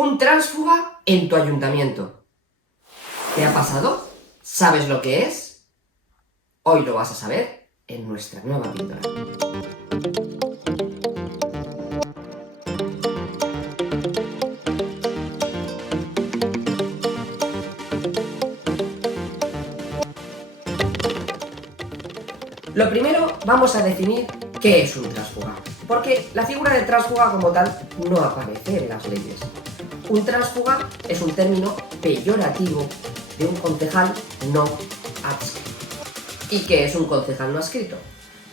Un tránsfuga en tu ayuntamiento. ¿Te ha pasado? ¿Sabes lo que es? Hoy lo vas a saber en nuestra nueva píldora. Lo primero, vamos a definir qué es un tránsfuga, porque la figura de tránsfuga como tal no aparece en las leyes. Un tránsfuga es un término peyorativo de un concejal no adscrito. ¿Y qué es un concejal no adscrito?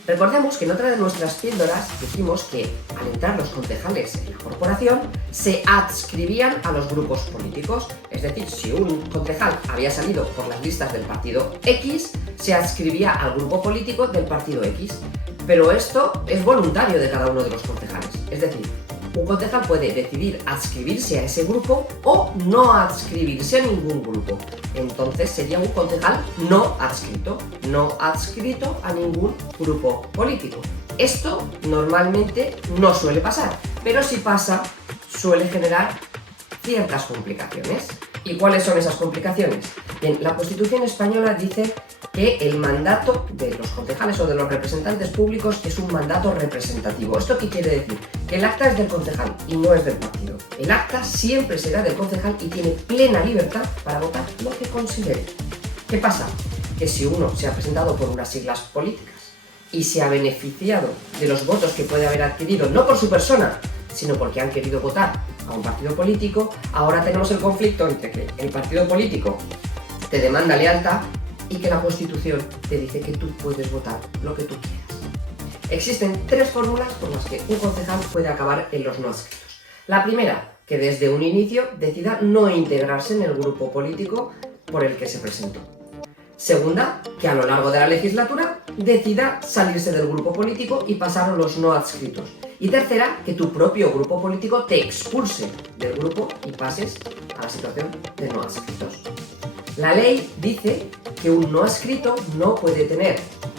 Recordemos que en otra de nuestras píldoras dijimos que al entrar los concejales en la corporación se adscribían a los grupos políticos. Es decir, si un concejal había salido por las listas del partido X, se adscribía al grupo político del partido X. Pero esto es voluntario de cada uno de los concejales. Es decir, un concejal puede decidir adscribirse a ese grupo o no adscribirse a ningún grupo. Entonces sería un concejal no adscrito a ningún grupo político. Esto normalmente no suele pasar, pero si pasa, suele generar ciertas complicaciones. ¿Y cuáles son esas complicaciones? Bien, la Constitución española dice que el mandato de los concejales o de los representantes públicos es un mandato representativo. ¿Esto qué quiere decir? Que el acta es del concejal y no es del partido. El acta siempre será del concejal y tiene plena libertad para votar lo que considere. ¿Qué pasa? Que si uno se ha presentado por unas siglas políticas y se ha beneficiado de los votos que puede haber adquirido, no por su persona, sino porque han querido votar a un partido político, ahora tenemos el conflicto entre que el partido político te demanda lealtad y que la Constitución te dice que tú puedes votar lo que tú quieras. Existen tres fórmulas por las que un concejal puede acabar en los no adscritos. La primera, que desde un inicio decida no integrarse en el grupo político por el que se presentó. Segunda, que a lo largo de la legislatura decida salirse del grupo político y pasar a los no adscritos. Y tercera, que tu propio grupo político te expulse del grupo y pases a la situación de no adscritos. La ley dice que un no adscrito no puede tener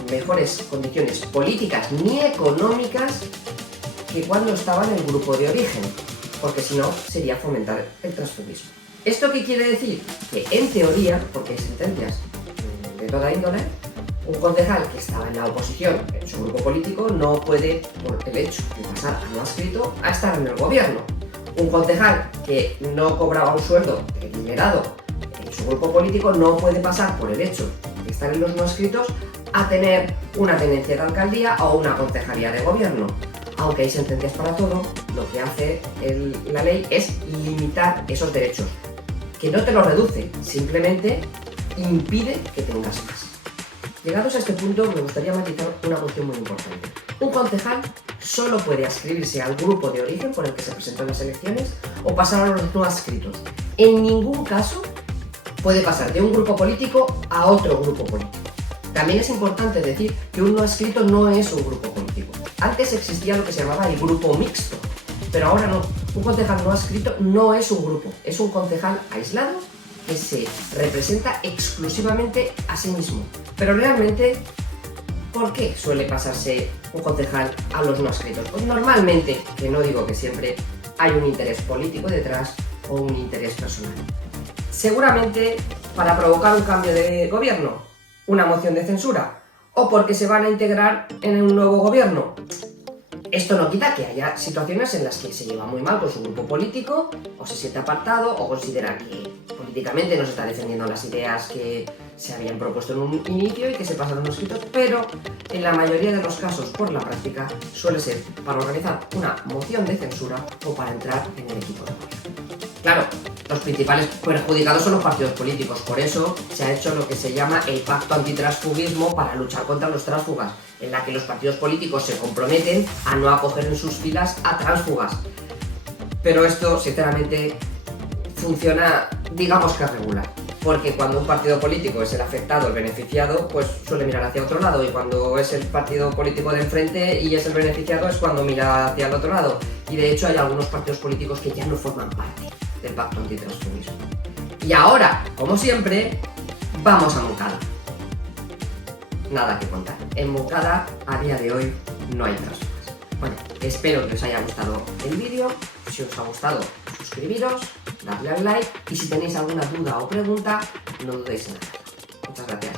mejores condiciones políticas ni económicas que cuando estaba en el grupo de origen, porque si no sería fomentar el transfugismo. ¿Esto qué quiere decir? Que en teoría, porque hay sentencias de toda índole, un concejal que estaba en la oposición en su grupo político no puede, por el hecho de pasar a no adscrito, a estar en el gobierno. Un concejal que no cobraba un sueldo remunerado en su grupo político no puede pasar, por el hecho de estar en los no adscritos, a tener una tenencia de alcaldía o una concejalía de gobierno. Aunque hay sentencias para todo, lo que hace la ley es limitar esos derechos, que no te los reduce, simplemente impide que tengas más. Llegados a este punto, me gustaría matizar una cuestión muy importante. Un concejal solo puede adscribirse al grupo de origen por el que se presentó en las elecciones o pasar a los no adscritos. En ningún caso puede pasar de un grupo político a otro grupo político. También es importante decir que un no adscrito no es un grupo político. Antes existía lo que se llamaba el grupo mixto, pero ahora no. Un concejal no adscrito no es un grupo, es un concejal aislado que se representa exclusivamente a sí mismo. Pero realmente, ¿por qué suele pasarse un concejal a los no adscritos? Pues normalmente, que no digo que siempre, hay un interés político detrás o un interés personal. Seguramente para provocar un cambio de gobierno, una moción de censura, o porque se van a integrar en un nuevo gobierno. Esto no quita que haya situaciones en las que se lleva muy mal con su grupo político, o se siente apartado, o considera que políticamente no se está defendiendo las ideas que se habían propuesto en un inicio y que se pasan a los adscritos, pero en la mayoría de los casos, por la práctica, suele ser para organizar una moción de censura o para entrar en el equipo de gobierno. Claro, los principales perjudicados son los partidos políticos, por eso se ha hecho lo que se llama el pacto antitransfugismo para luchar contra los tránsfugas, en la que los partidos políticos se comprometen a no acoger en sus filas a tránsfugas. Pero esto, sinceramente, funciona, digamos que regular, porque cuando un partido político es el afectado, el beneficiado, pues suele mirar hacia otro lado, y cuando es el partido político de enfrente y es el beneficiado es cuando mira hacia el otro lado. Y de hecho hay algunos partidos políticos que ya no forman parte del pacto antitransfugismo. Y ahora, como siempre, vamos a Moncada. Nada que contar. En Moncada, a día de hoy, no hay tránsfugas. Bueno, espero que os haya gustado el vídeo. Si os ha gustado, suscribiros, darle al like y si tenéis alguna duda o pregunta, no dudéis en hacerlo. Muchas gracias.